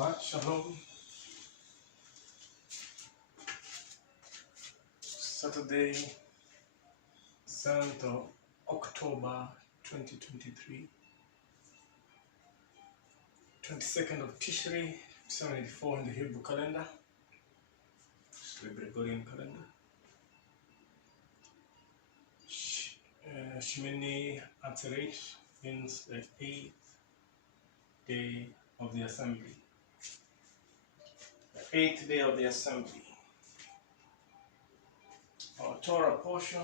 Shabbat Shalom. Saturday, 7th of October 2023, 22nd of Tishri, 784 in the Hebrew calendar, the Gregorian calendar. Shmini Atzeret means the 8th day of the assembly. The 8th day of the assembly. Our Torah portion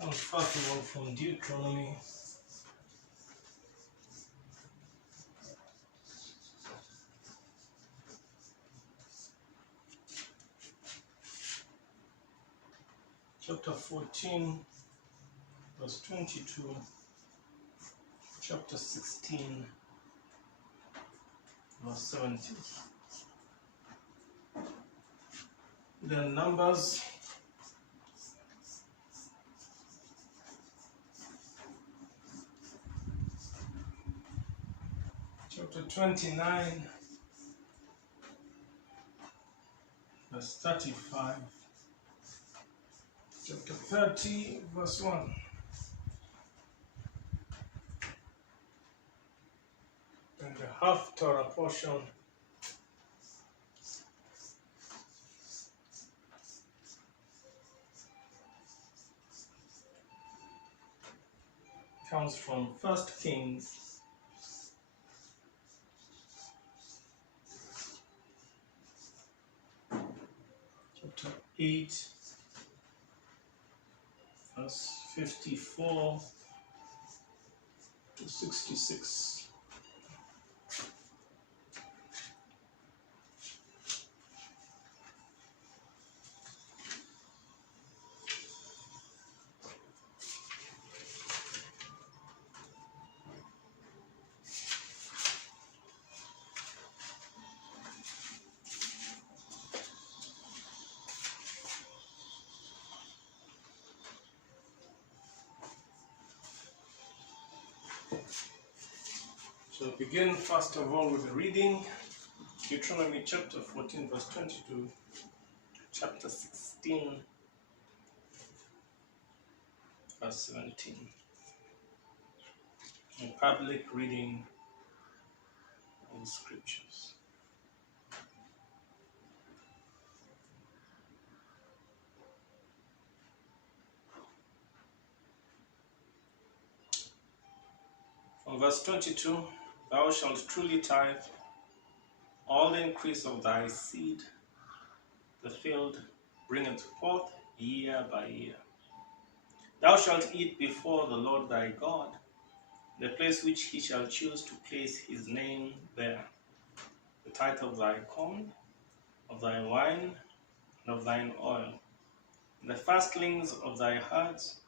comes first of all from Deuteronomy chapter 14, verse 22, chapter 16, verse 17. Then Numbers chapter 29, verse 35, chapter 30, verse 1. And the half Torah portion comes from 1 Kings chapter 8, verse 54 to 66. So begin first of all with the reading, Deuteronomy chapter 14 verse 22, chapter 16 verse 17. A public reading of the scriptures. From verse 22, thou shalt truly tithe all the increase of thy seed, the field bringeth forth year by year. Thou shalt eat before the Lord thy God, the place which he shall choose to place his name there, the tithe of thy corn, of thy wine, and of thine oil, and the firstlings of thy herds,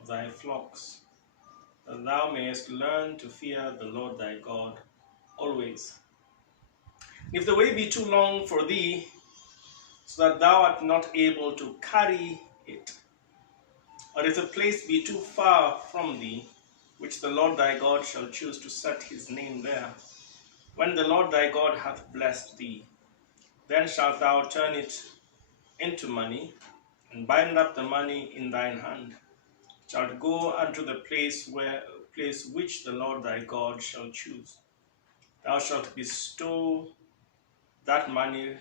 of thy flocks, that thou mayest learn to fear the Lord thy God always. If the way be too long for thee, so that thou art not able to carry it, or if the place be too far from thee, which the Lord thy God shall choose to set his name there, when the Lord thy God hath blessed thee, then shalt thou turn it into money, and bind up the money in thine hand, shalt go unto the place which the Lord thy God shall choose. Thou shalt bestow that money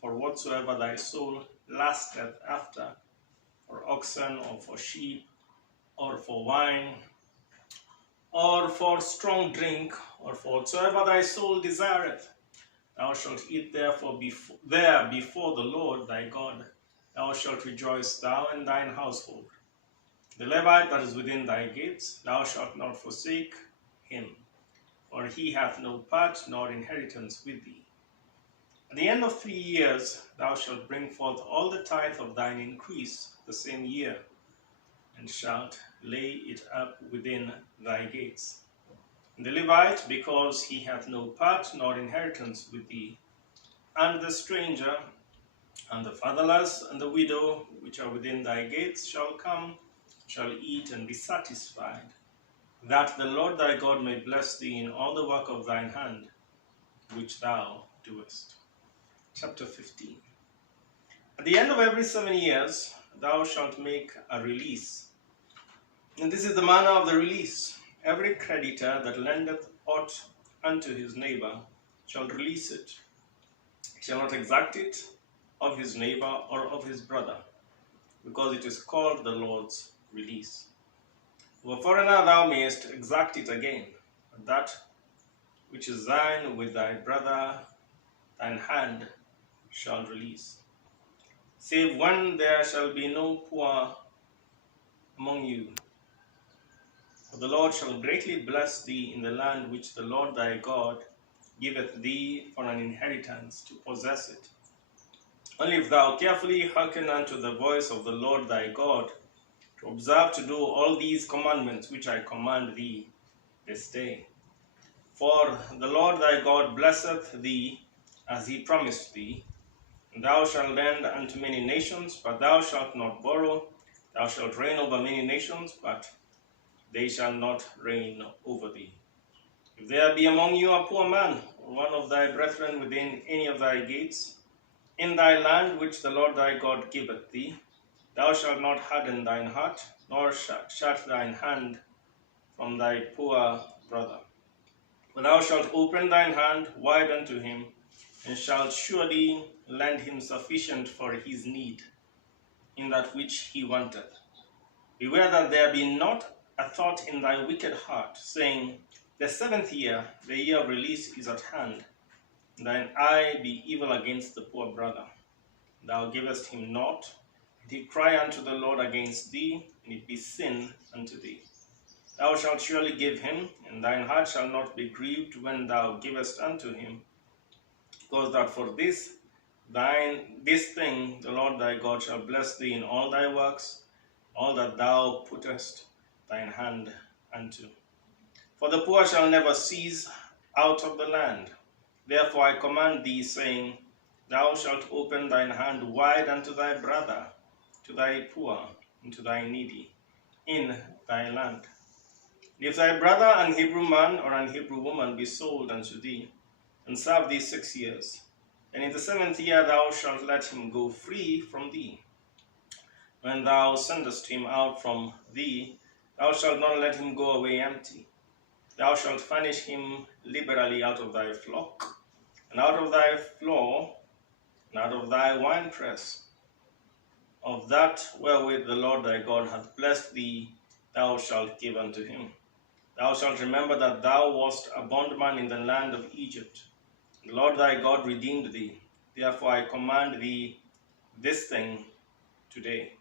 for whatsoever thy soul lasteth after, for oxen, or for sheep, or for wine, or for strong drink, or for whatsoever thy soul desireth. Thou shalt eat therefore there before the Lord thy God. Thou shalt rejoice, thou and thine household. The Levite that is within thy gates, thou shalt not forsake him, for he hath no part nor inheritance with thee. At the end of 3 years thou shalt bring forth all the tithe of thine increase the same year, and shalt lay it up within thy gates. And the Levite, because he hath no part nor inheritance with thee, and the stranger, and the fatherless, and the widow, which are within thy gates, shall come, shall eat and be satisfied, that the Lord thy God may bless thee in all the work of thine hand, which thou doest. Chapter 15. At the end of every 7 years, thou shalt make a release. And this is the manner of the release. Every creditor that lendeth aught unto his neighbor shall release it. He shall not exact it of his neighbor or of his brother, because it is called the Lord's release. Of a foreigner thou mayest exact it again, but that which is thine with thy brother, thine hand shall release. Save when there shall be no poor among you. For the Lord shall greatly bless thee in the land which the Lord thy God giveth thee for an inheritance to possess it. Only if thou carefully hearken unto the voice of the Lord thy God, to observe to do all these commandments which I command thee this day. For the Lord thy God blesseth thee as he promised thee. And thou shalt lend unto many nations, but thou shalt not borrow. Thou shalt reign over many nations, but they shall not reign over thee. If there be among you a poor man, or one of thy brethren within any of thy gates, in thy land which the Lord thy God giveth thee, thou shalt not harden thine heart, nor shut thine hand from thy poor brother. But thou shalt open thine hand wide unto him, and shalt surely lend him sufficient for his need in that which he wanteth. Beware that there be not a thought in thy wicked heart, saying, the 7th year, the year of release, is at hand, and thine eye be evil against the poor brother. Thou givest him naught, and he cry unto the Lord against thee, and it be sin unto thee. Thou shalt surely give him, and thine heart shall not be grieved when thou givest unto him, because that for this thing the Lord thy God shall bless thee in all thy works, all that thou puttest thine hand unto. For the poor shall never cease out of the land. Therefore I command thee, saying, thou shalt open thine hand wide unto thy brother, to thy poor, and to thy needy, in thy land. If thy brother, an Hebrew man or an Hebrew woman, be sold unto thee, and serve thee 6 years, then in the 7th year thou shalt let him go free from thee. When thou sendest him out from thee, thou shalt not let him go away empty. Thou shalt furnish him liberally out of thy flock, and out of thy floor, and out of thy winepress. Of that wherewith the Lord thy God hath blessed thee, thou shalt give unto him. Thou shalt remember that thou wast a bondman in the land of Egypt. The Lord thy God redeemed thee. Therefore I command thee this thing today.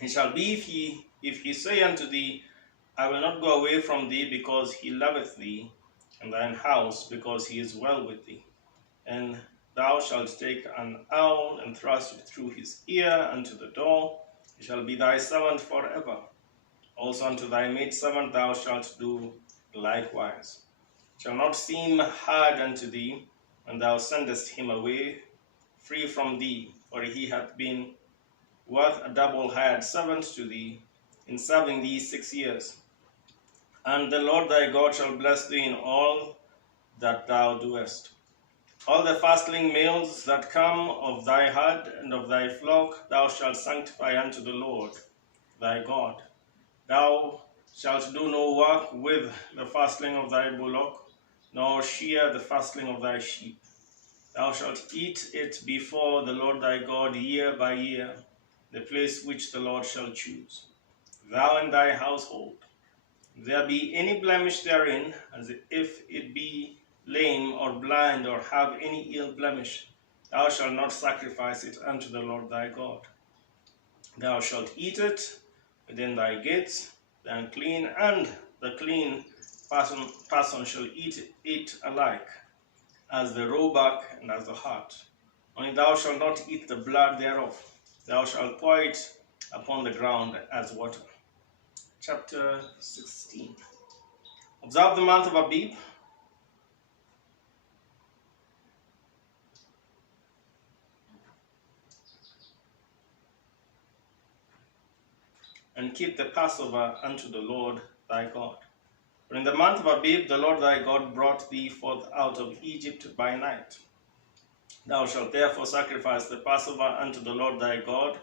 It shall be, if he say unto thee, I will not go away from thee, because he loveth thee, and thine house, because he is well with thee. And thou shalt take an awl, and thrust it through his ear unto the door. He shall be thy servant forever. Also unto thy maidservant thou shalt do likewise. It shall not seem hard unto thee, when thou sendest him away free from thee, for he hath been worth a double hired servant to thee, in serving thee 6 years. And the Lord thy God shall bless thee in all that thou doest. All the fastling males that come of thy herd and of thy flock thou shalt sanctify unto the Lord thy God. Thou shalt do no work with the fastling of thy bullock, nor shear the fastling of thy sheep. Thou shalt eat it before the Lord thy God year by year, the place which the Lord shall choose, thou and thy household. If there be any blemish therein, as if it be lame or blind or have any ill blemish, thou shalt not sacrifice it unto the Lord thy God. Thou shalt eat it within thy gates. The unclean and the clean person shall eat it alike. as the roebuck and as the hart. Only thou shalt not eat the blood thereof. Thou shalt pour it upon the ground as water. Chapter 16. Observe the month of Abib, and keep the Passover unto the Lord thy God. For in the month of Abib the Lord thy God brought thee forth out of Egypt by night. Thou shalt therefore sacrifice the Passover unto the Lord thy God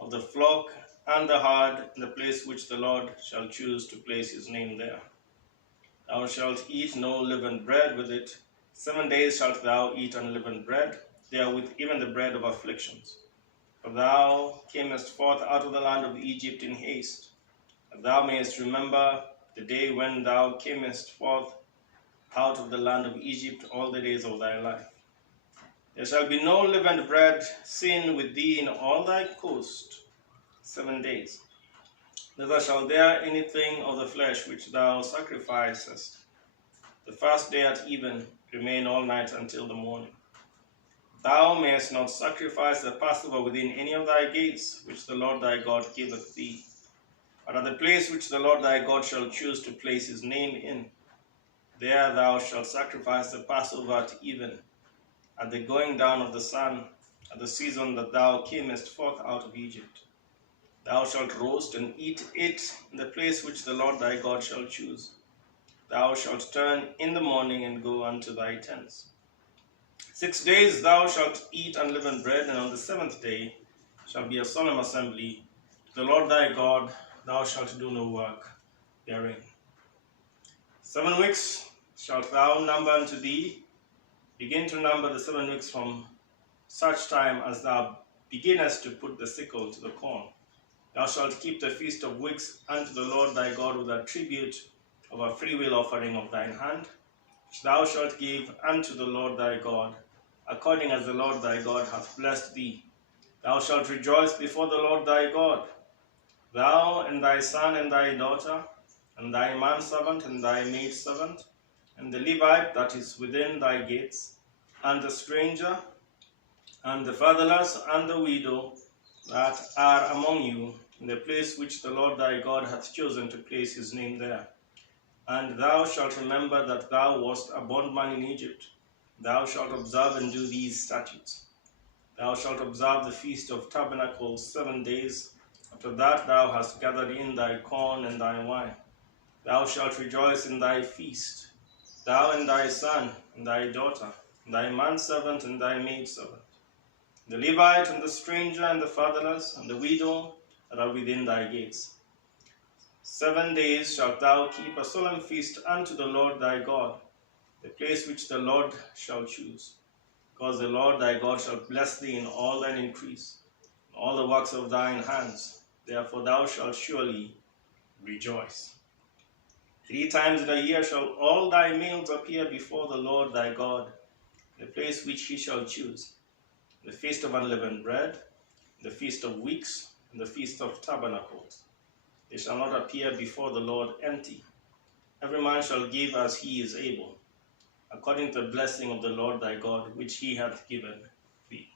of the flock and the herd in the place which the Lord shall choose to place his name there. Thou shalt eat no leavened bread with it. 7 days shalt thou eat unleavened bread, therewith even the bread of afflictions. For thou camest forth out of the land of Egypt in haste, that thou mayest remember the day when thou camest forth out of the land of Egypt all the days of thy life. There shall be no leavened bread seen with thee in all thy coast 7 days. Neither shall there anything of the flesh which thou sacrificest the first day at even remain all night until the morning. Thou mayest not sacrifice the Passover within any of thy gates, which the Lord thy God giveth thee, but at the place which the Lord thy God shall choose to place his name in. There thou shalt sacrifice the Passover at even, at the going down of the sun, at the season that thou camest forth out of Egypt. Thou shalt roast and eat it in the place which the Lord thy God shall choose. Thou shalt turn in the morning and go unto thy tents. 6 days thou shalt eat unleavened bread, and on the 7th day shall be a solemn assembly to the Lord thy God. Thou shalt do no work therein. 7 weeks shalt thou number unto thee. Begin to number the 7 weeks from such time as thou beginnest to put the sickle to the corn. Thou shalt keep the feast of weeks unto the Lord thy God with a tribute of a freewill offering of thine hand, which thou shalt give unto the Lord thy God, according as the Lord thy God hath blessed thee. Thou shalt rejoice before the Lord thy God, thou and thy son and thy daughter, and thy manservant and thy maidservant, and the Levite that is within thy gates, and the stranger, and the fatherless, and the widow that are among you, in the place which the Lord thy God hath chosen to place his name there. And thou shalt remember that thou wast a bondman in Egypt. Thou shalt observe and do these statutes. Thou shalt observe the feast of Tabernacles 7 days. After that thou hast gathered in thy corn and thy wine. Thou shalt rejoice in thy feast, thou and thy son and thy daughter, and thy manservant and thy maidservant, the Levite and the stranger and the fatherless and the widow that are within thy gates. 7 days shalt thou keep a solemn feast unto the Lord thy God, the place which the Lord shall choose, because the Lord thy God shall bless thee in all thine increase, in all the works of thine hands. Therefore thou shalt surely rejoice. 3 times in a year shall all thy males appear before the Lord thy God, in the place which he shall choose, the feast of unleavened bread, the feast of weeks, and the feast of tabernacles. They shall not appear before the Lord empty. Every man shall give as he is able, according to the blessing of the Lord thy God, which he hath given thee.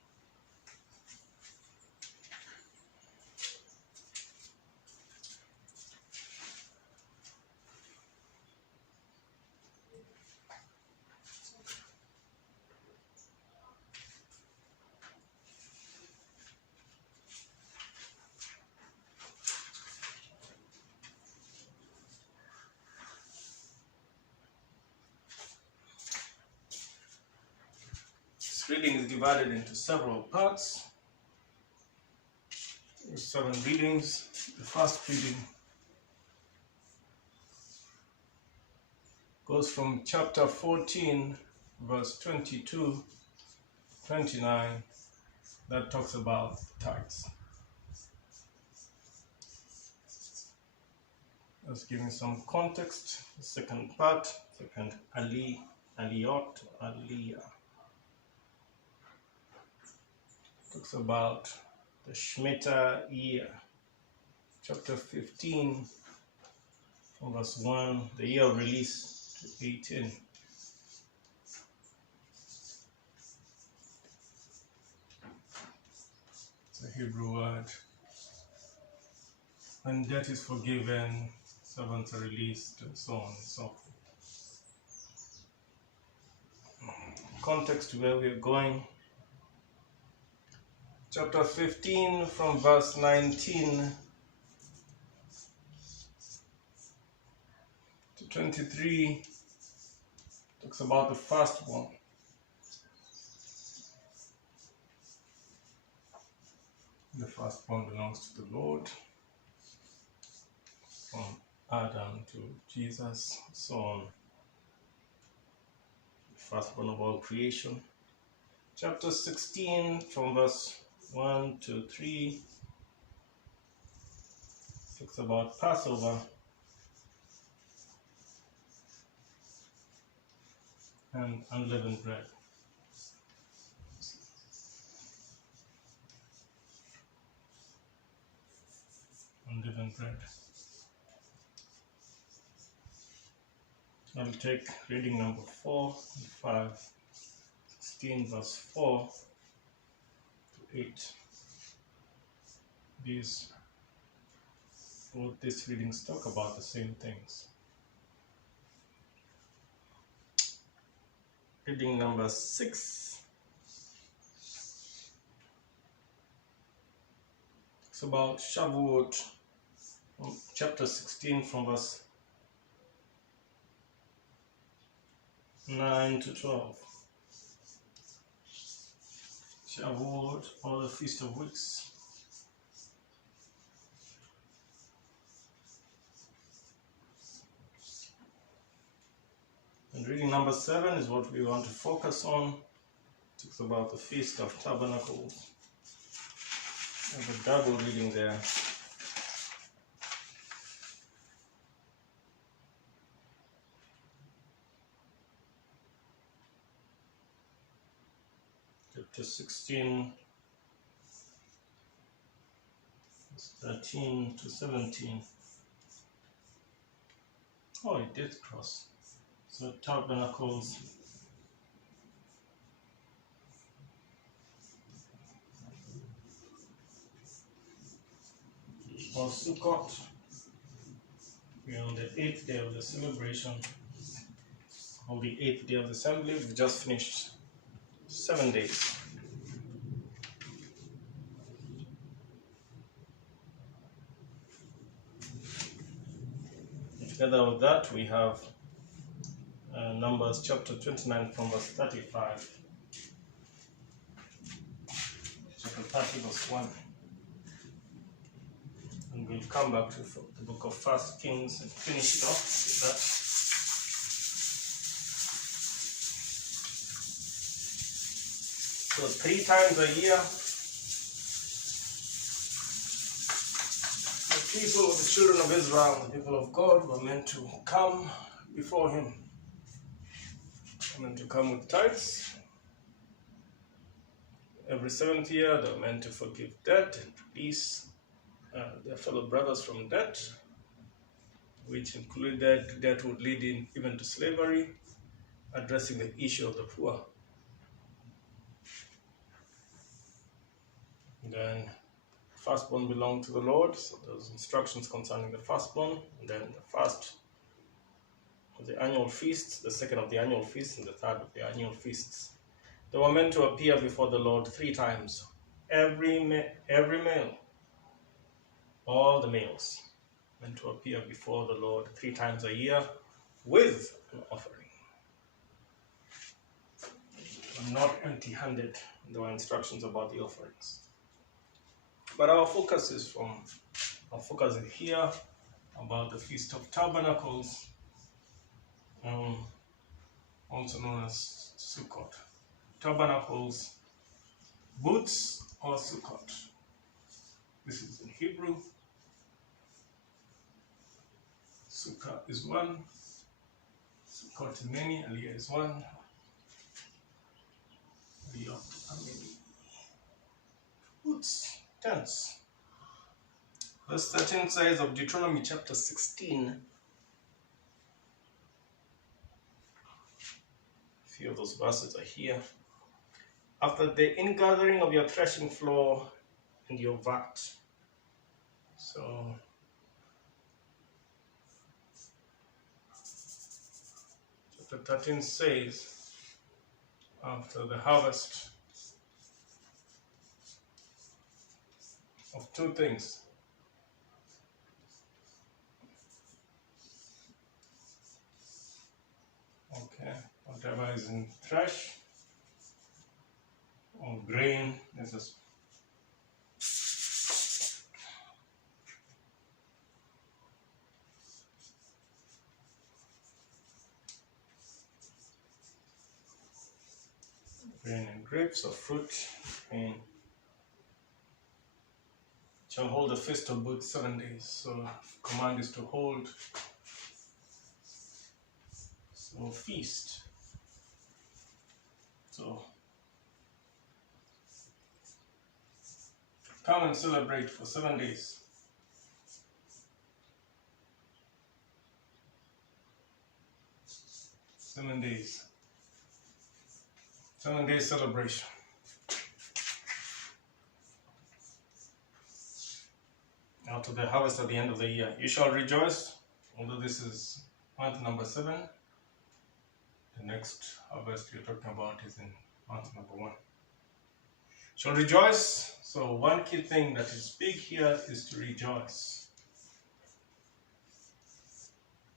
This reading is divided into several parts. There's 7 readings. The first reading goes from chapter 14, verse 22, 29, that talks about tithes. Let's give you some context. The second part, second Aliyot, Aliyah, talks about the Shemitah year. Chapter 15, from verse 1, the year of release, to 18. Hebrew word. When debt is forgiven, servants are released, and so on and so forth. Context to where we're going. Chapter 15 from verse 19 to 23 talks about the firstborn. The firstborn belongs to the Lord, from Adam to Jesus, so on. The firstborn of all creation. Chapter 16 from verse 1 to 3 talks about Passover and unleavened bread. Unleavened bread. I'll take reading number 4 and 5, 16 verse 4 to 8. Both these readings talk about the same things. Reading number 6. It's about Shavuot, chapter 16 from verse 9 to 12. Shavuot, or the Feast of Weeks. And reading number 7 is what we want to focus on. It talks about the Feast of Tabernacles. There's a double reading there. Chapter 16, verse 13 to 17. Oh, it did cross. So Tabernacles. Or Sukkot. We are on the 8th day of the celebration. On the 8th day of the assembly, we've just finished 7 days. And together with that, we have Numbers chapter 29 from verse 35. Chapter 30 verse 1. And we'll come back to the book of 1 Kings and finish it off with that. So 3 times a year, the people, the children of Israel, the people of God, were meant to come before Him. Were meant to come with tithes. Every 7th year, they were meant to forgive debt and release their fellow brothers from debt, which included debt would lead in even to slavery, addressing the issue of the poor. Then firstborn belonged to the Lord, so those instructions concerning the firstborn. And then the first of the annual feasts, the second of the annual feasts, and the third of the annual feasts. They were meant to appear before the Lord 3 times. Every male, all the males, meant to appear before the Lord 3 times a year with an offering. And not empty-handed. There were instructions about the offerings. But our focus is here about the Feast of Tabernacles, also known as Sukkot. Tabernacles, booths or Sukkot. This is in Hebrew. Sukkah is one. Sukkot is many. Aliyah is one. Aliyah are many. Booths, tents. Verse 13 says of Deuteronomy chapter 16. A few of those verses are here. After the ingathering of your threshing floor, and your VAT. So chapter 13 says, after the harvest of two things, okay, whatever is in thresh or grain, this is grain and grapes or fruit, grain, shall hold a feast of booths 7 days. So command is to hold, so feast. So come and celebrate for 7 days. Seven days. 7 days celebration. After the harvest at the end of the year, you shall rejoice, although this is month number 7. The next harvest you're talking about is in month number 1. Shall rejoice. So one key thing that is big here is to rejoice.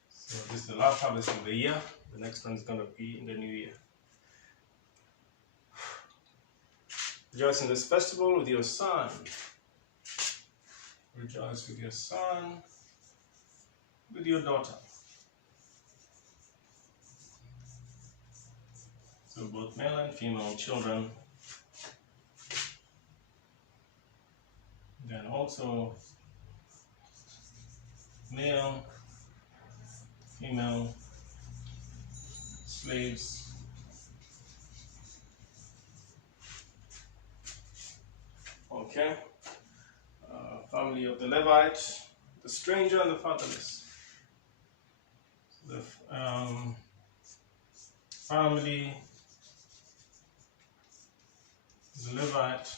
So this is the last harvest of the year. The next one is going to be in the new year. Rejoice in this festival with your son. Rejoice with your son, with your daughter. So both male and female children. Then also male, female, slaves, okay, family of the Levite, the stranger and the fatherless. The family, the Levite,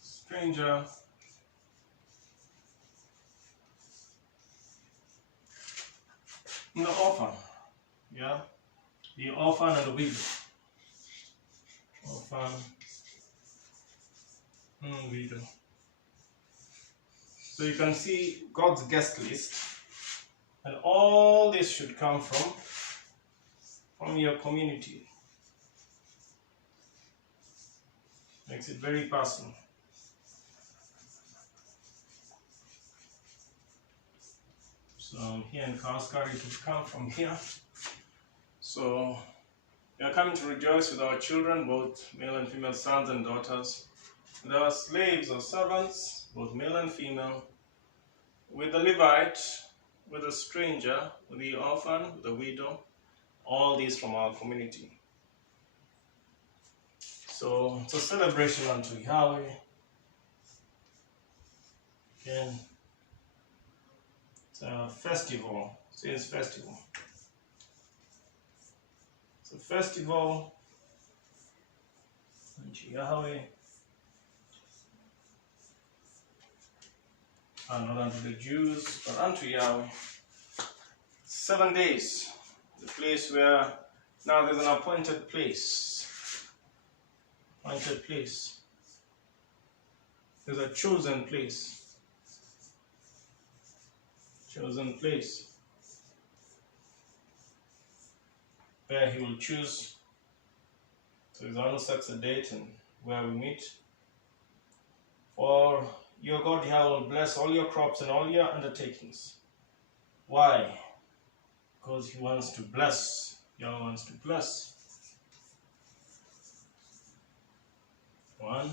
stranger, and the orphan, yeah, the orphan and the widow. Orphan and widow. So you can see God's guest list, and all this should come from your community. Makes it very personal. So here in Kaskari, it will come from here. So we are coming to rejoice with our children, both male and female sons and daughters, with our slaves or servants, both male and female, with the Levite, with the stranger, with the orphan, with the widow, all these from our community. So it's a celebration unto Yahweh. Again, it's a festival, it says festival. It's a festival unto Yahweh, and not unto the Jews, but unto Yahweh. 7 days, the place where now there's an appointed place. Appointed place. There's a chosen place. Chosen place. Where he will choose. So he's always sets a date and where we meet. For your God Yahweh will bless all your crops and all your undertakings. Why? Because he wants to bless. Yahweh wants to bless. 1.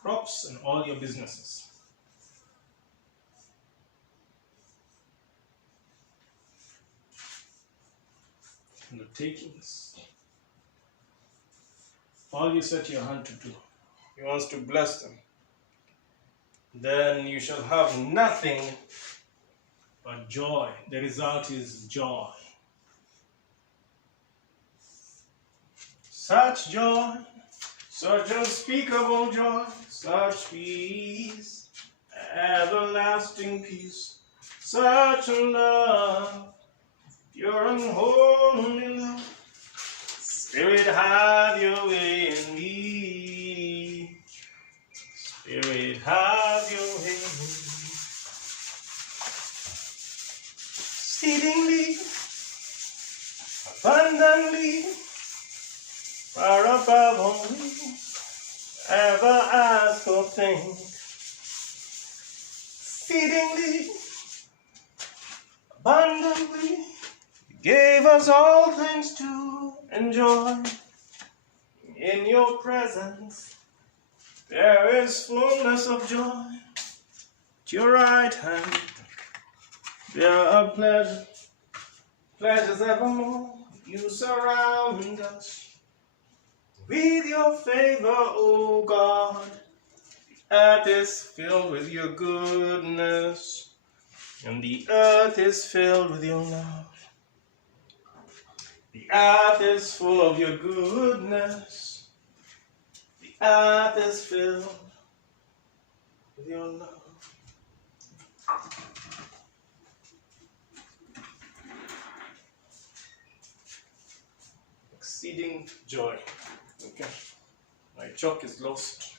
Crops and all your businesses. Undertakings. All you set your hand to do. He wants to bless them. Then you shall have nothing but joy. The result is joy. Such joy, such unspeakable joy, such peace, everlasting peace, such a love, pure and holy love. Spirit, have your way in me. Spirit, have your way in me. Exceedingly, abundantly, far above all we ever ask or think. Exceedingly, abundantly, you gave us all things to enjoy. In your presence, there is fullness of joy. At your right hand, there are pleasures evermore. You surround us with your favor, O God. The earth is filled with your goodness, and the earth is filled with your love. The earth is full of your goodness. The earth is filled with your love. Exceeding joy. Okay. My chalk is lost.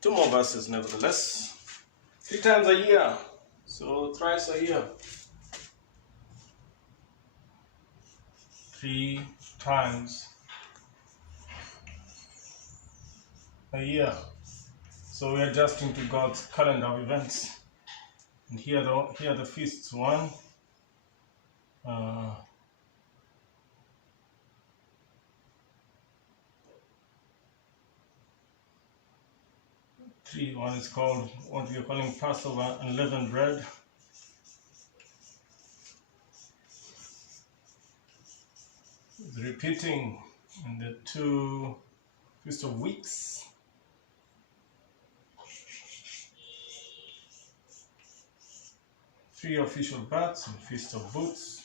Two more verses, nevertheless. 3 times a year, so thrice a year. 3 times a year. So we're adjusting to God's calendar of events. And here are the feasts. 1, 3. One is called what we are calling Passover, unleavened bread. It's repeating in the 2 Feast of Weeks. Three official baths and Feast of Booths,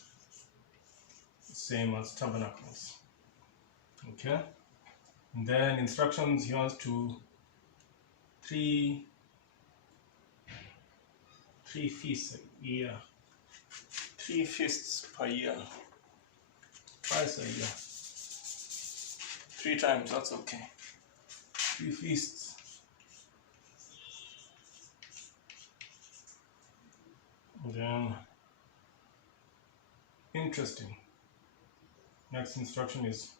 same as Tabernacles. Okay, and then instructions he wants to three feasts a year, 3 feasts per year, twice a year, 3 times. That's okay. 3 feasts. Then, interesting. Next instruction is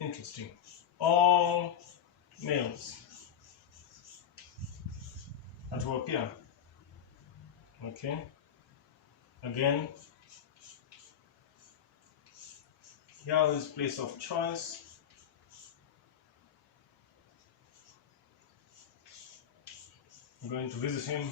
interesting. All males are to appear. Okay. Again, Yahweh's place of choice. I'm going to visit him.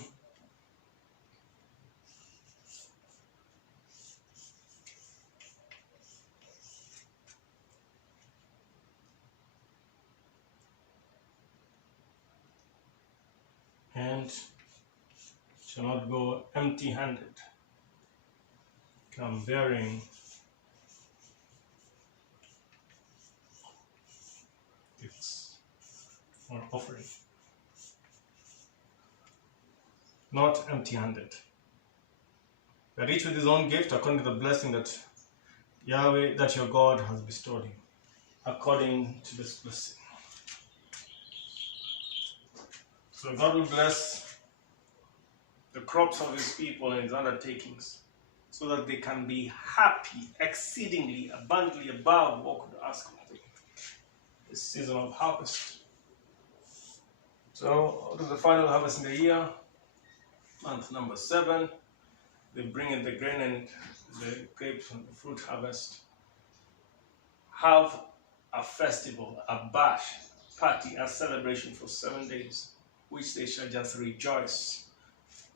And shall not go empty-handed. Come bearing gifts or offering. Not empty-handed, but each with his own gift according to the blessing that Yahweh, that your God has bestowed him, according to this blessing. So God will bless the crops of his people and his undertakings so that they can be happy, exceedingly, abundantly above what could ask of them. This season of harvest. So, what is the final harvest in the year? Month number 7. They bring in the grain and the grapes and the fruit harvest. Have a festival, a bash, party, a celebration for 7 days, which they shall just rejoice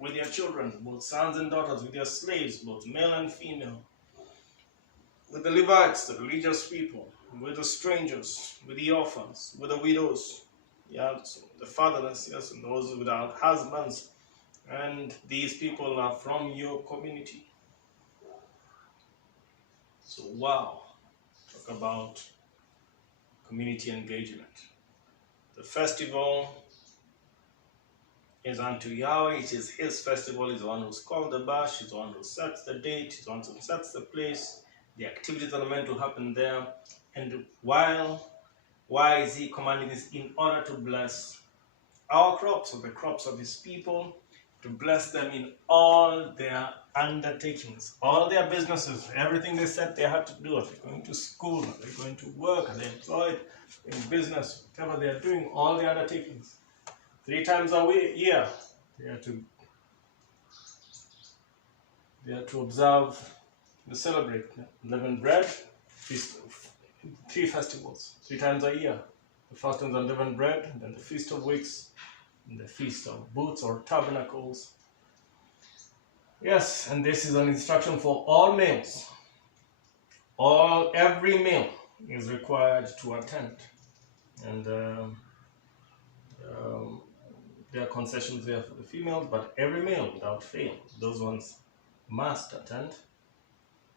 with their children, both sons and daughters, with their slaves, both male and female, with the Levites, the religious people, with the strangers, with the orphans, with the widows, Yes, the fatherless, yes, and those without husbands. And these people are from your community. So, wow, talk about community engagement. The festival is unto Yahweh. It is his festival. He's the one who's called the Bash. He's the one who sets the date. He's the one who sets the place, the activities that are meant to happen there. And why is he commanding this? In order to bless our crops, or the crops of his people, to bless them in all their undertakings, all their businesses, everything they said they had to do. Are they going to school? Are they going to work? Are they employed in business? Whatever they are doing, all the undertakings. 3 times a year, they are to observe, to celebrate unleavened bread, feast of 3 festivals, 3 times a year. The first one's unleavened bread, and then the Feast of Weeks, and the Feast of Booths or Tabernacles. Yes, and this is an instruction for all males. Every male is required to attend, and there are concessions there for the females, but every male without fail, those ones must attend.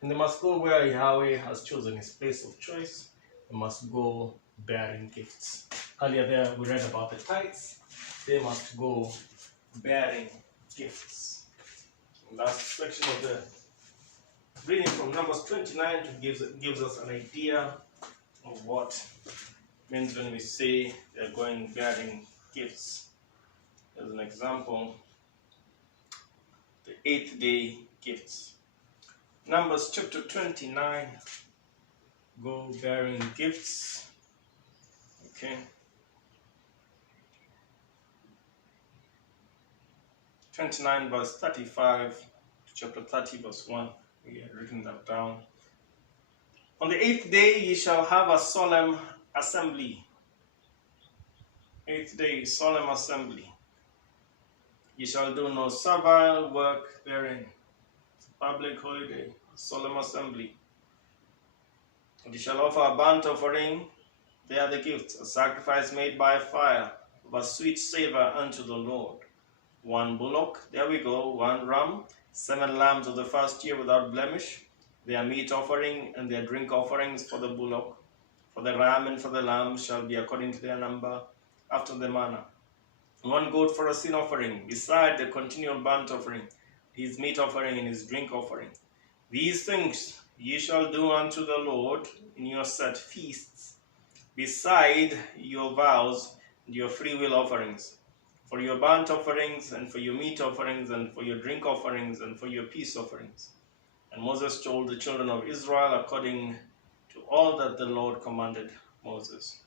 And they must go where Yahweh has chosen his place of choice. They must go bearing gifts. Earlier there we read about the tithes. They must go bearing gifts. And that's the section of the reading from Numbers 29 gives us an idea of what it means when we say they're going bearing gifts. As an example, the 8th day gifts. Numbers chapter 29, go bearing gifts. Okay. 29 verse 35 to chapter 30 verse 1. We have written that down. On the 8th day ye shall have a solemn assembly. 8th day, solemn assembly. Ye shall do no servile work therein. It's a public holiday, solemn assembly. And ye shall offer a burnt offering. They are the gifts, a sacrifice made by fire, of a sweet savor unto the Lord. 1 bullock, there we go, 1 ram, 7 lambs of the first year without blemish. Their meat offering and their drink offerings for the bullock, for the ram and for the lamb shall be according to their number, after the manner. 1 goat for a sin offering, beside the continual burnt offering, his meat offering and his drink offering. These things ye shall do unto the Lord in your set feasts, beside your vows and your freewill offerings, for your burnt offerings and for your meat offerings and for your drink offerings and for your peace offerings. And Moses told the children of Israel according to all that the Lord commanded Moses.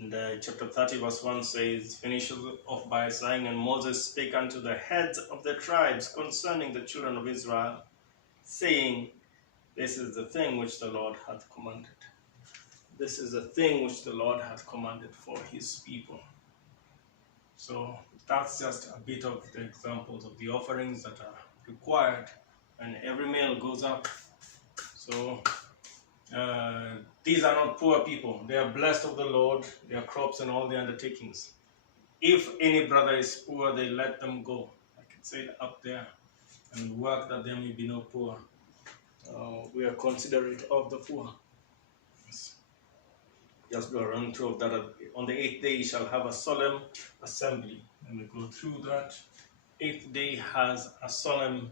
And chapter 30 verse 1 says, finishes off by saying, and Moses spake unto the heads of the tribes concerning the children of Israel, saying, this is the thing which the Lord hath commanded. This is the thing which the Lord hath commanded for his people. So that's just a bit of the examples of the offerings that are required, and every male goes up. So these are not poor people. They are blessed of the Lord, their crops and all their undertakings. If any brother is poor, they let them go. Like it said up there, and work that there may be no poor. We are considerate of the poor. Yes. Just go around through that. On the 8th day you shall have a solemn assembly. And we go through that. 8th day has a solemn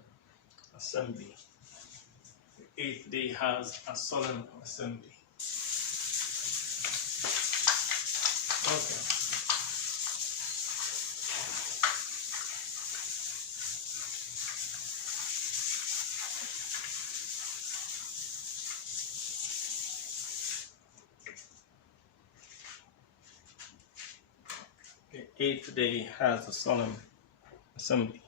assembly. The 8th day has a solemn assembly. Okay. The 8th day has a solemn assembly.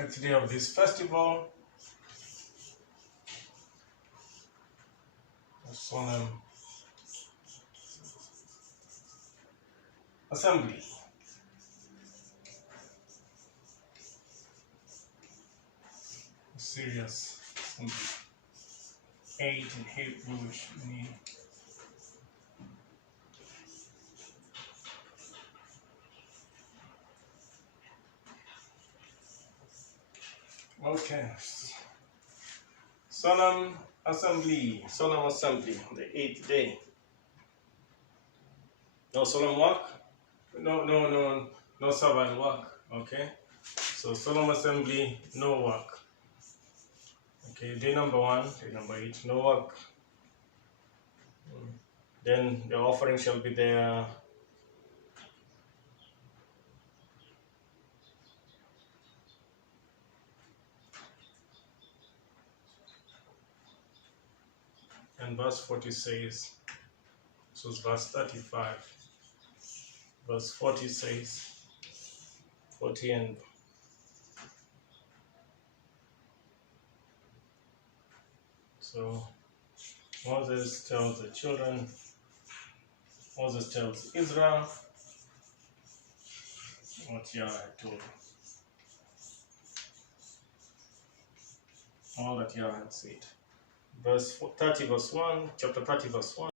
Eighth day of this festival, a solemn assembly. serious. 8 in Hebrew, Shmini. Okay. Solemn assembly, the 8th day. No solemn work, no Sabbath work. Okay, so solemn assembly, no work. Okay, day number 1, day number 8, no work. Then the offering shall be there. And verse 40 says, so it's verse 35. Verse 40 says, 40 and so Moses tells the children, Moses tells Israel what Yahweh told him. All that Yahweh had said. Verse 30, verse 1, chapter 30, verse 1.